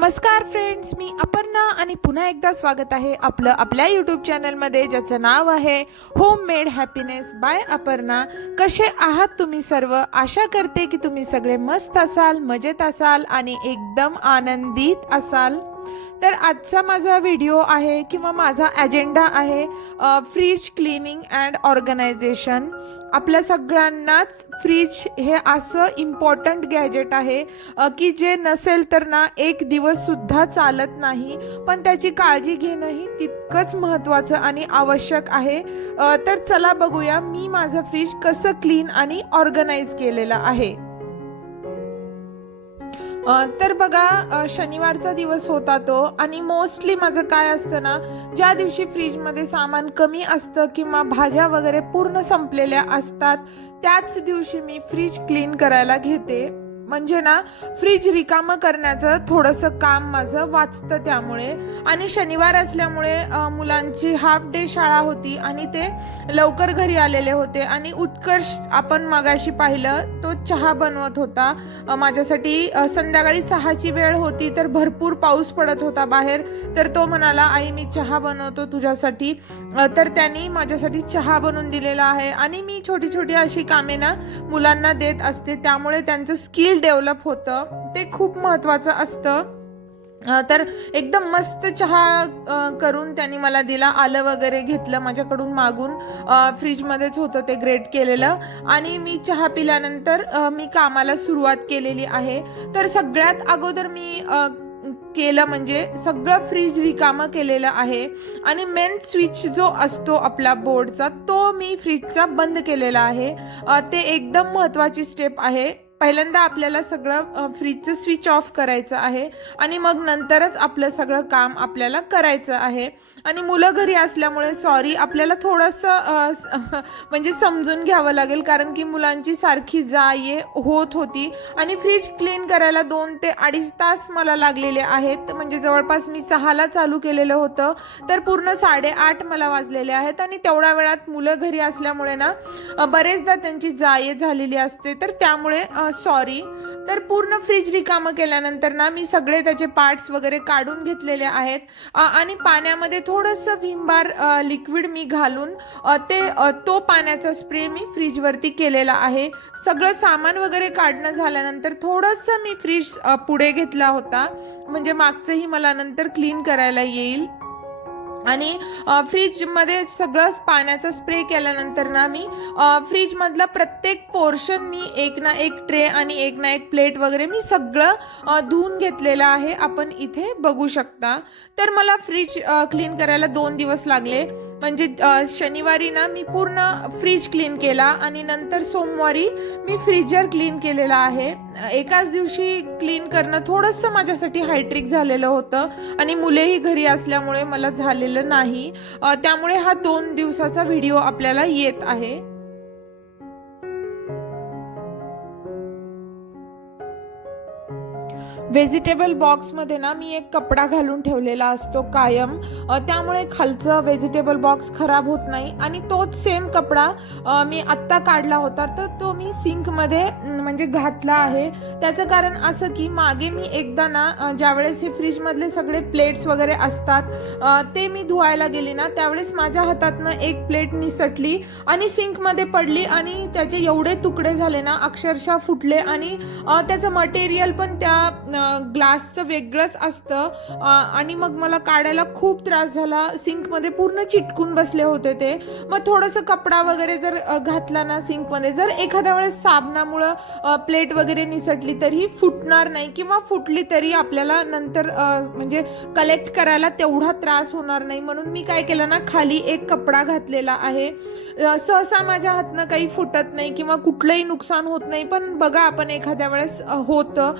नमस्कार फ्रेंड्स मी अपर्णा आणि पुन्हा एकदा स्वागत आहे आपलं आपल्या यूट्यूब चॅनलमध्ये ज्याचं नाव आहे home made happiness by Aparna. कसे आहात तुम्ही सर्व? आशा करते की तुम्ही सगळे मस्त असाल मजेत असाल आणि एकदम आनंदित असाल. तर आजचा माझा व्हिडिओ आहे किंवा माझा अजेंडा आहे फ्रीज क्लिनिंग अँड ऑर्गनायझेशन आपल्या सगळ्यांनाच फ्रीज हे असं इम्पॉर्टंट गॅजेट आहे की जे नसेल तर ना एक दिवससुद्धा चालत नाही पण त्याची काळजी घेणंही तितकंच महत्त्वाचं आणि आवश्यक आहे. तर चला बघूया मी माझं फ्रीज कसं क्लीन आणि ऑर्गनाईज केलेलं आहे. तर बघा शनिवारचा दिवस होता तो आणि मोस्टली माझं काय असतं ना ज्या दिवशी फ्रीजमध्ये सामान कमी असतं किंवा भाज्या वगैरे पूर्ण संपलेल्या असतात त्याच दिवशी मी फ्रीज क्लीन करायला घेते. म्हणजे ना फ्रीज रिकामं करण्याचं थोडंसं काम माझं वाचतं त्यामुळे. आणि शनिवार असल्यामुळे मुलांची हाफ डे शाळा होती आणि ते लवकर घरी आलेले होते. आणि उत्कर्ष आपण मगाशी पाहिलं तो चहा बनवत होता. माझ्यासाठी संध्याकाळी सहाची वेळ होती तर भरपूर पाऊस पडत होता बाहेर. तर तो म्हणाला आई मी चहा बनवतो तुझ्यासाठी. तर त्यांनी माझ्यासाठी चहा बनवून दिलेला आहे. आणि मी छोटी छोटी अशी कामे ना मुलांना देत असते. त्यामुळे त्यांचं स्किल डेव्हलप होतं ते खूप महत्त्वाचं असतं. तर एकदम मस्त चहा करून त्यांनी मला दिला. आलं वगैरे घेतलं माझ्याकडून मागून. फ्रीजमध्येच होतं ते ग्रेट केलेलं. आणि मी चहा पिल्यानंतर मी कामाला सुरुवात केलेली आहे. तर सगळ्यात अगोदर मी केलं म्हणजे सगळं फ्रीज रिकामं केलेलं आहे. आणि मेन स्विच जो असतो आपला बोर्डचा तो मी फ्रीजचा बंद केलेला आहे. ते एकदम महत्त्वाची स्टेप आहे. पहिल्यांदा आपल्याला सगळं फ्रीजचं स्विच ऑफ करायचं आहे आणि मग नंतरच आपलं सगळं काम आपल्याला करायचं आहे. आणि मुलं घरी असल्यामुळे सॉरी आपल्याला थोडंसं म्हणजे समजून घ्यावं लागेल कारण की मुलांची सारखी जा ये होत होती. आणि फ्रीज क्लीन करायला दोन ते अडीच तास मला लागलेले आहेत. म्हणजे जवळपास मी सहाला चालू केलेलं होतं तर पूर्ण साडेआठ मला वाजलेले आहेत. आणि तेवढ्या वेळात मुलं घरी असल्यामुळे ना बरेचदा त्यांची जा ये झालेली असते. तर त्यामुळे सॉरी तर पूर्ण फ्रीज रिकामं केल्यानंतर ना मी सगळे त्याचे पार्ट्स वगैरे काढून घेतलेले आहेत. आणि पाण्यामध्ये थोडंसं भीमबार लिक्विड मी घालून ते तो पाण्याचा स्प्रे मी फ्रीजवरती केलेला आहे. सगळं सामान वगैरे काढणं झाल्यानंतर थोडंसं मी फ्रीज पुढे घेतला होता. म्हणजे मागचंही मला नंतर क्लीन करायला येईल. आणि फ्रीजमध्ये सगळं पाण्याचा स्प्रे केल्यानंतर ना मी फ्रीजमधला फ्रीजमधलं प्रत्येक पोर्शन मी एक ना एक ट्रे आणि एक ना एक प्लेट वगैरे मी सगळं धुवून घेतलेलं आहे. आपण इथे बघू शकता. तर मला फ्रीज क्लीन करायला दोन दिवस लागले. म्हणजे शनिवारी ना मी पूर्ण फ्रीज क्लीन केला आणि नंतर सोमवारी मी फ्रीजर क्लीन केलेला आहे. एकाच दिवशी क्लीन करणं थोडंसं माझ्यासाठी हायट्रिक झालेलं होतं आणि मुलेही घरी असल्यामुळे मला झालेलं नाही. त्यामुळे हा दोन दिवसाचा व्हिडिओ आपल्याला येत आहे. व्हेजिटेबल बॉक्समध्ये ना मी एक कपडा घालून ठेवलेला असतो कायम. त्यामुळे खालचं व्हेजिटेबल बॉक्स खराब होत नाही. आणि तोच सेम कपडा मी आत्ता काढला होता. तर तो मी सिंकमध्ये म्हणजे घातला आहे. त्याचं कारण असं की मागे मी एकदा ना ज्यावेळेस हे फ्रीजमधले सगळे प्लेट्स वगैरे असतात ते मी धुवायला गेले ना त्यावेळेस माझ्या हातातनं एक प्लेट निसटली आणि सिंकमध्ये पडली आणि त्याचे एवढे तुकडे झाले ना अक्षरशः फुटले आणि त्याचं मटेरियल पण त्या ग्लासचं वेगळंच असतं. आणि मग मला काढायला खूप त्रास झाला. सिंकमध्ये पूर्ण चिटकून बसले होते ते. मग थोडंसं कपडा वगैरे जर घातला ना सिंकमध्ये जर एखाद्या वेळेस साबणामुळं प्लेट वगैरे निसटली तरी फुटणार नाही किंवा फुटली तरी आपल्याला नंतर म्हणजे कलेक्ट करायला तेवढा त्रास होणार नाही. म्हणून मी काय केलं ना खाली एक कपडा घातलेला आहे. सहसा माझ्या हातनं काही फुटत नाही किंवा कुठलंही नुकसान होत नाही. पण बघा आपण एखाद्या वेळेस होतं.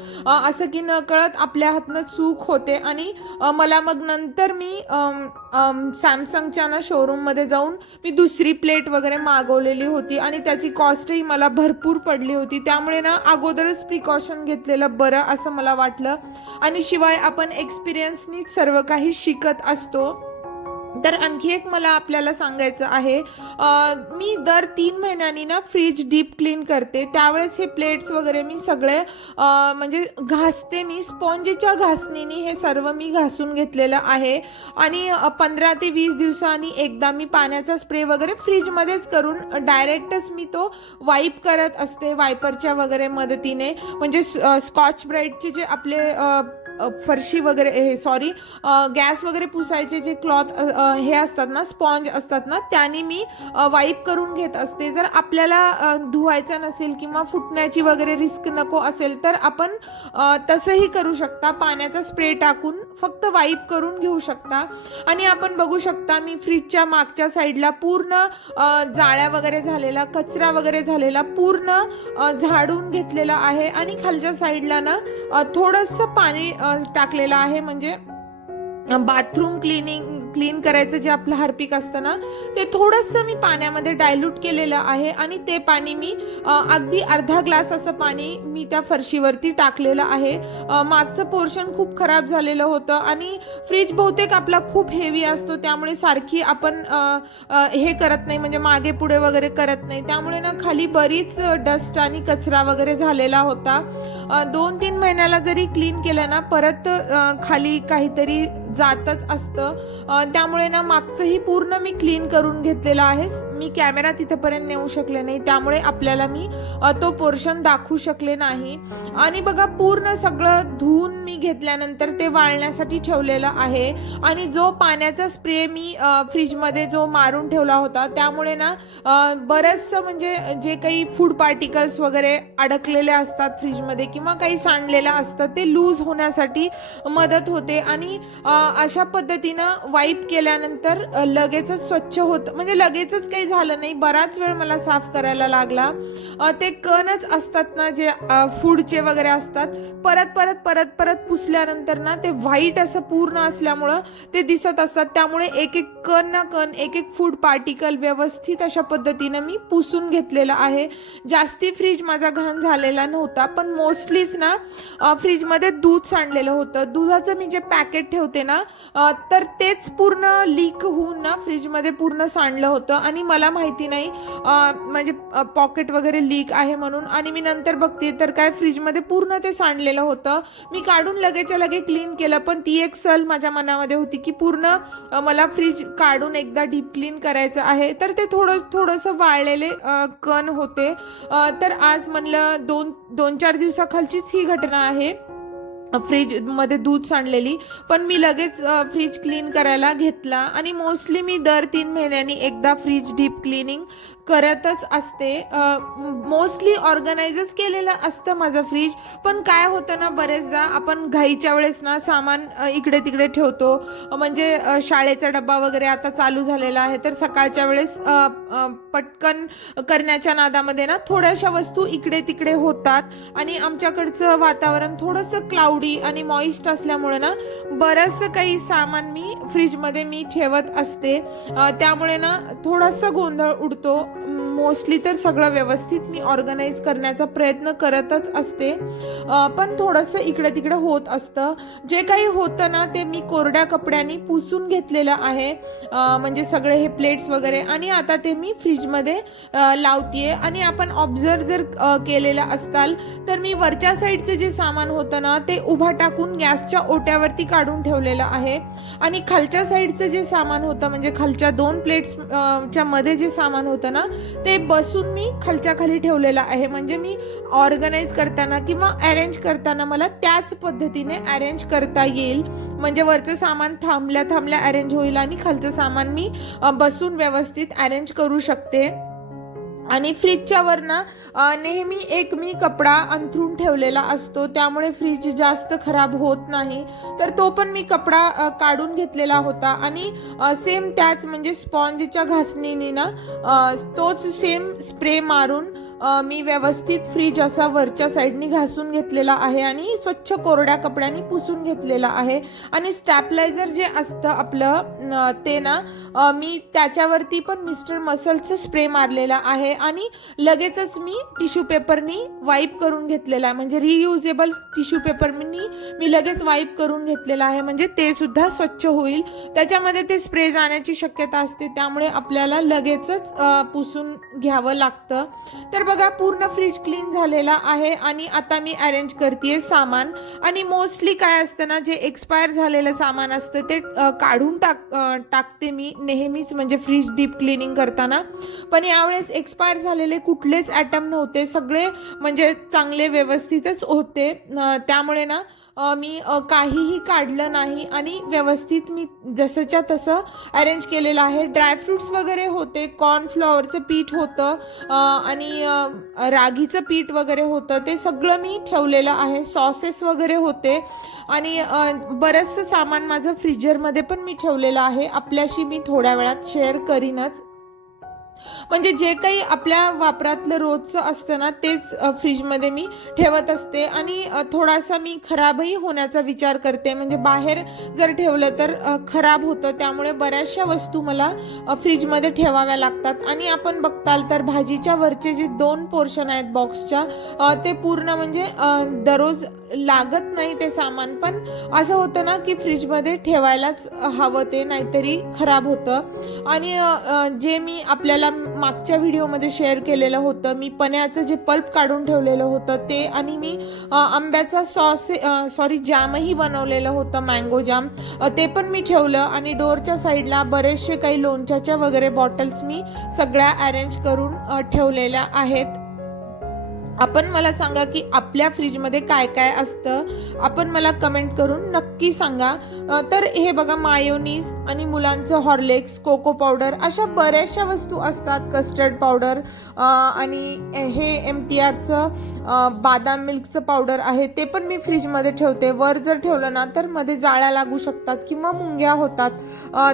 असं की नकळत आपल्या हातनं चूक होते. आणि मला मग नंतर मी सॅमसंगच्या ना शोरूममध्ये जाऊन मी दुसरी प्लेट वगैरे मागवलेली होती. आणि त्याची कॉस्टही मला भरपूर पडली होती. त्यामुळे ना अगोदरच प्रिकॉशन घेतलेलं बरं असं मला वाटलं. आणि शिवाय आपण एक्सपिरियन्सनीच सर्व काही शिकत असतो. तर आणखी एक मला आपल्याला सांगायचं आहे मी दर तीन महिन्यांनी ना फ्रीज डीप क्लीन करते. त्यावेळेस हे प्लेट्स वगैरे मी सगळे म्हणजे घासते मी. स्पॉन्जच्या घासणीने हे सर्व मी घासून घेतलेलं आहे. आणि पंधरा ते वीस दिवसांनी एकदा मी पाण्याचा स्प्रे वगैरे फ्रीजमध्येच करून डायरेक्टच मी तो वाईप करत असते वायपरच्या वगैरे मदतीने. म्हणजे स्कॉच ब्राईटचे जे आपले फरशी वगैरे हे सॉरी गॅस वगैरे पुसायचे जे क्लॉथ हे असतात ना स्पॉन्ज असतात ना त्याने मी वाईप करून घेत असते. जर आपल्याला धुवायचं नसेल किंवा फुटण्याची वगैरे रिस्क नको असेल तर आपण तसंही करू शकता. पाण्याचा स्प्रे टाकून फक्त वाईप करून घेऊ शकता. आणि आपण बघू शकता मी फ्रीजच्या मागच्या साईडला पूर्ण जाळ्या वगैरे झालेला कचरा वगैरे झालेला पूर्ण झाडून घेतलेला आहे. आणि खालच्या साईडला ना थोडंसं पाणी टाकलेला आहे म्हणजे बाथरूम क्लिनिंग क्लीन करायचं जे आपलं हार्पिक असतं ना ते थोडंसं मी पाण्यामध्ये डायल्यूट केलेलं आहे आणि ते पाणी मी अगदी अर्धा ग्लास असं पाणी मी त्या फरशीवरती टाकलेलं आहे. मागचं पोर्शन खूप खराब झालेलं होतं आणि फ्रीज बहुतेक आपला खूप हेवी असतो त्यामुळे सारखी आपण हे करत नाही म्हणजे मागे पुढे वगैरे करत नाही. त्यामुळे ना खाली बरीच डस्ट आणि कचरा वगैरे झालेला होता. दोन तीन महिन्याला जरी क्लीन केलं ना परत खाली काहीतरी जातच असतं. त्यामुळे ना मागचंही पूर्ण मी क्लीन करून घेतलेलं आहे. मी कॅमेरा तिथपर्यंत नेऊ शकले नाही. त्यामुळे आपल्याला मी तो पोर्शन दाखवू शकले नाही. आणि बघा पूर्ण सगळं धुवून मी घेतल्यानंतर ते वाळण्यासाठी ठेवलेलं आहे. आणि जो पाण्याचा स्प्रे मी फ्रीजमध्ये जो मारून ठेवला होता त्यामुळे ना बरंचसं म्हणजे जे काही फूड पार्टिकल्स वगैरे अडकलेले असतात फ्रीजमध्ये किंवा काही सांडलेलं असतं ते लूज होण्यासाठी मदत होते. आणि अशा पद्धतीनं वाईप केल्यानंतर लगेचच स्वच्छ होतं म्हणजे लगेचच काही झालं नाही. बराच वेळ मला साफ करायला लागला. ते कणच असतात ना जे फूडचे वगैरे असतात परत परत परत परत पुसल्यानंतर ना ते व्हाईट असं पूर्ण असल्यामुळं ते दिसत असतात. त्यामुळे एक एक कण ना कण एक एक फूड पार्टिकल व्यवस्थित अशा पद्धतीनं मी पुसून घेतलेलं आहे. जास्ती फ्रीज माझा घाण झालेला नव्हता पण मोस्टलीच ना फ्रीजमध्ये दूध सांडलेलं होतं. दुधाचं मी जे पॅकेट ठेवते ना ना तर तेच पूर्ण लीक होऊन ना फ्रीजमध्ये पूर्ण सांडलं होतं. आणि मला माहिती नाही म्हणजे पॉकेट वगैरे लीक आहे म्हणून. आणि मी नंतर बघते तर काय फ्रीजमध्ये पूर्ण ते सांडलेलं होतं. मी काढून लगेचच्या लगे क्लीन केलं पण ती एक सल माझ्या मनामध्ये होती की पूर्ण मला फ्रीज काढून एकदा डीप क्लीन करायचं आहे. तर ते थोडं थोडंसं वाळलेले कण होते. तर आज म्हणलं दोन दोन चार दिवसाखालचीच ही घटना आहे. फ्रीजमध्ये दूध सांडलेली पण मी लगेच फ्रीज क्लीन करायला घेतला. आणि मोस्टली मी दर तीन महिन्यांनी एकदा फ्रीज डीप क्लिनिंग करतच असते. मोस्टली ऑर्गनायझच केलेलं असतं माझं फ्रीज पण काय होतं ना बरेचदा आपण घाईच्या वेळेस ना सामान इकडे तिकडे ठेवतो. म्हणजे शाळेचा डब्बा वगैरे आता चालू झालेला आहे तर सकाळच्या वेळेस पटकन करण्याच्या नादामध्ये ना थोड्याशा वस्तू इकडे तिकडे होतात. आणि आमच्याकडचं वातावरण थोडंसं क्लाउडी आणि मॉइस्ट असल्यामुळे ना बरंचसं काही सामान मी फ्रीजमध्ये मी ठेवत असते. त्यामुळे ना थोडासा गोंधळ उडतो. मोस्टली तर सगळं व्यवस्थित मी ऑर्गनाईज करण्याचा प्रयत्न करतच असते. पण थोडंसं इकडे तिकडे होत असतं. जे काही होतं ना ते मी कोरड्या कपड्यांनी पुसून घेतलेलं आहे. म्हणजे सगळे हे प्लेट्स वगैरे. आणि आता ते मी फ्रीजमध्ये अ, लावतीये. आणि आपण ऑब्झर्व जर केलेलं असताल तर मी वरच्या साईडचं जे सामान होतं ना ते उभा टाकून गॅसच्या ओट्यावरती काढून ठेवलेलं आहे. आणि खालच्या साईडचं जे सामान होतं म्हणजे खालच्या दोन प्लेट्स च्या मध्ये जे सामान होतं ना ते ते बसून मी खालच्या खाली ठेवलेलं आहे. म्हणजे मी ऑर्गनाईज करताना किंवा अरेंज करताना मला त्याच पद्धतीने अरेंज करता येईल. म्हणजे वरचं सामान थांबल्या थांबल्या अरेंज होईल आणि खालचं सामान मी बसून व्यवस्थित अरेंज करू शकते. आणि फ्रीजच्या वर ना नेहमी एक मी कपडा अंथरून ठेवलेला असतो. त्यामुळे फ्रीज जास्त खराब होत नाही. तर तो पण मी कपडा काढून घेतलेला होता. आणि सेम त्याच म्हणजे स्पॉन्जच्या घासणीने ना तोच सेम स्प्रे मारून मी व्यवस्थित फ्रीज असा वरच्या साईडनी घासून घेतलेला आहे आणि स्वच्छ कोरड्या कपड्यांनी पुसून घेतलेला आहे. आणि स्टॅपलायझर जे असतं आपलं ते ना मी त्याच्यावरती पण मिस्टर मसलचं स्प्रे मारलेला आहे आणि लगेचच मी टिश्यू पेपरनी वाईप करून घेतलेला आहे. म्हणजे रियुजेबल टिश्यू पेपरनी मी लगेच वाईप करून घेतलेला आहे. म्हणजे ते सुद्धा स्वच्छ होईल. त्याच्यामध्ये ते स्प्रे जाण्याची शक्यता असते. त्यामुळे आपल्याला लगेचच पुसून घ्यावं लागतं. तर बघा पूर्ण फ्रीज क्लीन झालेला आहे आणि आता मी अरेंज करते सामान. आणि मोस्टली काय असतं ना जे एक्सपायर झालेलं सामान असतं ते काढून टाक टाकते मी नेहमीच म्हणजे फ्रीज डीप क्लिनिंग करताना. पण यावेळेस एक्सपायर झालेले कुठलेच ॲटम नव्हते. सगळे म्हणजे चांगले व्यवस्थितच होते. त्यामुळे ना मी काहीही काढलं नाही आणि व्यवस्थित मी जसंच्या तसं अरेंज केलेलं आहे. ड्रायफ्रुट्स वगैरे होते कॉर्नफ्लॉवरचं पीठ होतं आणि रागीचं पीठ वगैरे होतं. ते सगळं मी ठेवलेलं आहे. सॉसेस वगैरे होते. आणि बरंचसं सामान माझं फ्रीजरमध्ये पण मी ठेवलेलं आहे. आपल्याशी मी थोड्या वेळात शेअर करीनच. म्हणजे जे काही आपल्या वापरातलं रोजचं असतं ना तेच फ्रीजमध्ये मी ठेवत असते. आणि थोडासा मी खराबही होण्याचा विचार करते. म्हणजे बाहेर जर ठेवलं तर खराब होतं. त्यामुळे बऱ्याचशा वस्तू मला फ्रीजमध्ये ठेवाव्या लागतात. आणि आपण बघताल तर भाजीच्या वरचे जे दोन पोर्शन आहेत बॉक्सच्या ते पूर्ण म्हणजे दररोज लागत नाही ते सामान. पण असं होतं ना की फ्रीजमध्ये ठेवायलाच हवं ते नाहीतरी खराब होतं. आणि जे मी आपल्याला मागच्या व्हिडिओमध्ये शेअर केलेलं होतं. मी पण्याचं जे पल्प काढून ठेवलेलं होतं ते आणि मी आंब्याचा सॉस सॉरी जॅमही बनवलेलं होतं मँगो जाम. ते पण मी ठेवलं आणि डोरच्या साईडला बरेचसे काही लोणच्याच्या वगैरे बॉटल्स मी सगळ्या अरेंज करून ठेवलेल्या आहेत. आपण मला सांगा की आपल्या फ्रीजमध्ये काय काय असतं? आपण मला कमेंट करून नक्की सांगा. तर हे बघा मायोनीज आणि मुलांचं हॉर्लेक्स कोको पावडर अशा बऱ्याचशा वस्तू असतात. कस्टर्ड पावडर आणि हे एम टी आरचं बादाम मिल्कचं पावडर आहे. ते पण मी फ्रीजमध्ये ठेवते. वर जर ठेवलं ना तर मध्ये जाळ्या लागू शकतात किंवा मुंग्या होतात.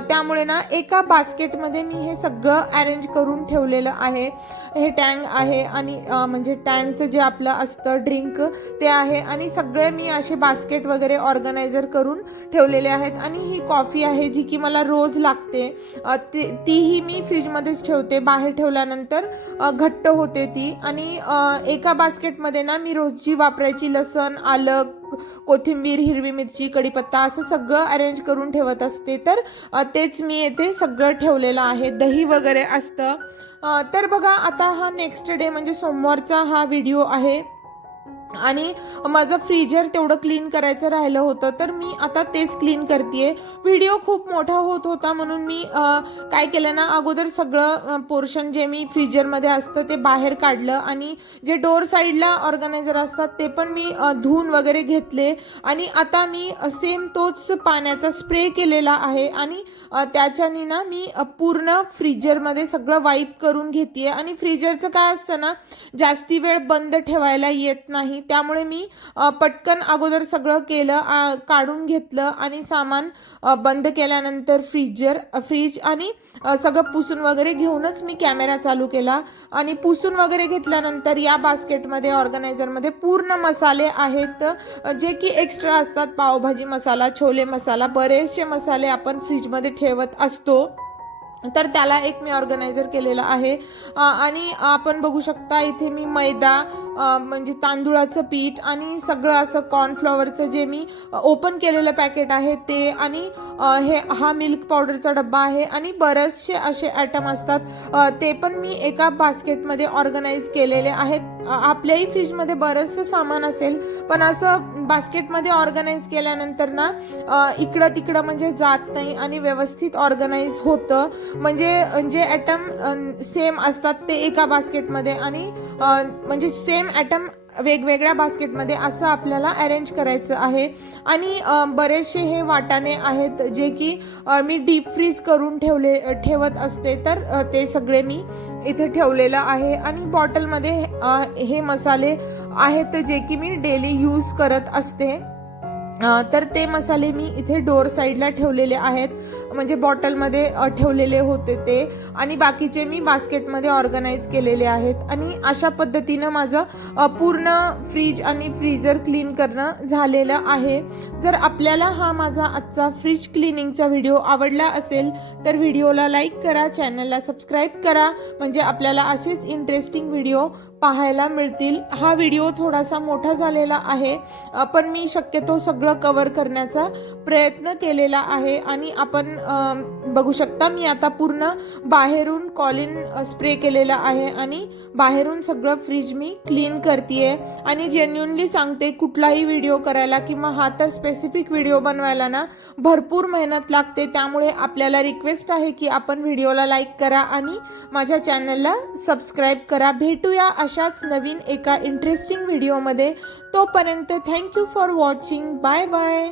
त्यामुळे ना एका बास्केटमध्ये मी हे सगळं अरेंज करून ठेवलेलं आहे. हे टँग आहे आणि म्हणजे टँगचं जे आपलं असतं ड्रिंक ते आहे आणि सगळे मी असे बास्केट वगैरे ऑर्गनायझर करून ठेवलेले आहेत आणि ही कॉफी आहे जी की मला रोज लागते. ती तीही मी फ्रीजमध्येच ठेवते. बाहेर ठेवल्यानंतर घट्ट होते ती आणि एका बास्केटमध्ये ना मी रोजची वापरायची लसण आलं कोथिंबीर हिरवी मिरची कढीपत्ता असं सगळं अरेंज करून ठेवत असते. तर तेच मी येथे सगळं ठेवलेलं आहे. दही वगैरे असतं. तर बघा आता हा नेक्स्ट डे म्हणजे सोमवारचा हा व्हिडिओ आहे. आणि माझं फ्रीजर तेवढं क्लीन करायचं राहिलं होतं तर मी आता तेच क्लीन करते व्हिडिओ खूप मोठा होत होता म्हणून मी काय केलं ना अगोदर सगळं पोर्शन जे मी फ्रीजरमध्ये असतं ते बाहेर काढलं आणि जे डोर साईडला ऑर्गनायझर असतात ते पण मी धुवून वगैरे घेतले. आणि आता मी सेम तोच पाण्याचा स्प्रे केलेला आहे आणि त्याच्याने ना मी पूर्ण फ्रीजरमध्ये सगळं वाईप करून घेते आणि फ्रीजरचं काय असतं ना जास्ती वेळ बंद ठेवायला येत नाही. त्यामुळे मी पटकन अगोदर सगळं केलं काढून घेतलं आणि सामान बंद केल्यानंतर फ्रीजर फ्रीज आणि सगळं पुसून वगैरे घेऊनच मी कॅमेरा चालू केला. आणि पुसून वगैरे घेतल्यानंतर या बास्केटमध्ये ऑर्गनायझरमध्ये पूर्ण मसाले आहेत. जे की एक्स्ट्रा असतात पावभाजी मसाला छोले मसाला बरेचसे मसाले आपण फ्रीजमध्ये ठेवत असतो. तर त्याला एक मी ऑर्गनायझर केलेला आहे. आणि आपण बघू शकता इथे मी मैदा म्हणजे तांदूळाचं पीठ आणि सगळं असं कॉर्नफ्लॉवरचं जे मी ओपन केलेलं पॅकेट आहे ते आणि हे हा मिल्क पावडरचा डब्बा आहे आणि बरेचसे असे ॲटम असतात. ते पण मी एका बास्केटमध्ये ऑर्गनाईज केलेले आहेत. आपल्याही फ्रीजमध्ये बरंचसं सामान असेल पण असं बास्केटमध्ये ऑर्गनाईज केल्यानंतर ना इकडं तिकडं म्हणजे जात नाही आणि व्यवस्थित ऑर्गनाईज होतं. म्हणजे जे ॲटम सेम असतात ते एका बास्केटमध्ये आणि म्हणजे सेम ॲटम वेगवेगळ्या बास्केटमध्ये असं आपल्याला अरेंज करायचं आहे. आणि बरेचसे हे वाटाणे आहेत जे की मी डीप फ्रीज करून ठेवले ठेवत असते. तर ते सगळे मी इथे ठेवलेलं आहे. आणि बॉटलमध्ये हे मसाले आहेत जे की मी डेली यूज करत असते. तर ते मसाले मी इथे डोर साईडला ठेवलेले आहेत. म्हणजे बॉटलमध्ये ठेवलेले होते ते. आणि बाकीचे मी बास्केटमध्ये ऑर्गनाईज केलेले आहेत. आणि अशा पद्धतीनं माझं पूर्ण फ्रीज आणि फ्रीजर क्लीन करणं झालेलं आहे. जर आपल्याला हा माझा आजचा फ्रीज क्लिनिंगचा व्हिडिओ आवडला असेल तर व्हिडिओला लाईक करा चॅनलला सबस्क्राईब करा. म्हणजे आपल्याला असेच इंटरेस्टिंग व्हिडिओ पाहायला मिळतील. हा व्हिडिओ थोडासा मोठा झालेला आहे. पण मी शक्यतो सगळं कवर करण्याचा प्रयत्न केलेला आहे. आणि आपण बघू शकता मी आता पूर्ण बाहेरून कॉलिन स्प्रे केलेला आहे. आणि बाहेरून सगळं फ्रीज मी क्लीन करते आणि जेन्युनली सांगते कुठलाही व्हिडिओ करायला किंवा हा तर स्पेसिफिक व्हिडिओ बनवायला ना भरपूर मेहनत लागते. त्यामुळे आपल्याला रिक्वेस्ट आहे की आपण व्हिडिओला लाईक करा आणि माझ्या चॅनलला सबस्क्राईब करा. भेटूया अशाच नवीन एका इंटरेस्टिंग व्हिडिओमध्ये तोपर्यंत thank you for watching bye bye